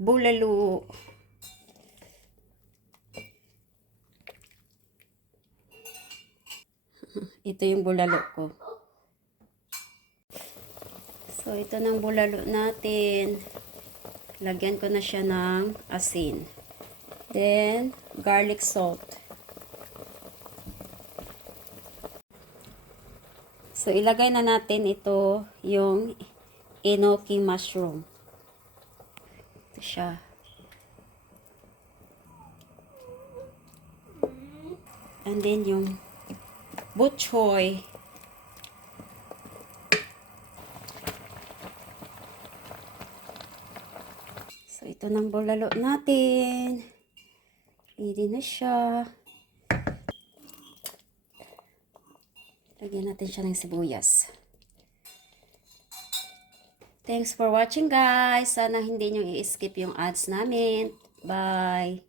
bulalo. Ito yung bulalo ko. So, ito ng bulalo natin. Lagyan ko na siya ng asin. Then, garlic salt. So, ilagay na natin ito, yung enoki mushroom. Ito siya. And then, yung bok choy. So, ito ng bulalo natin. Ready na siya. Lagyan natin siya ng sibuyas. Thanks for watching, guys. Sana hindi nyo i-skip yung ads namin. Bye!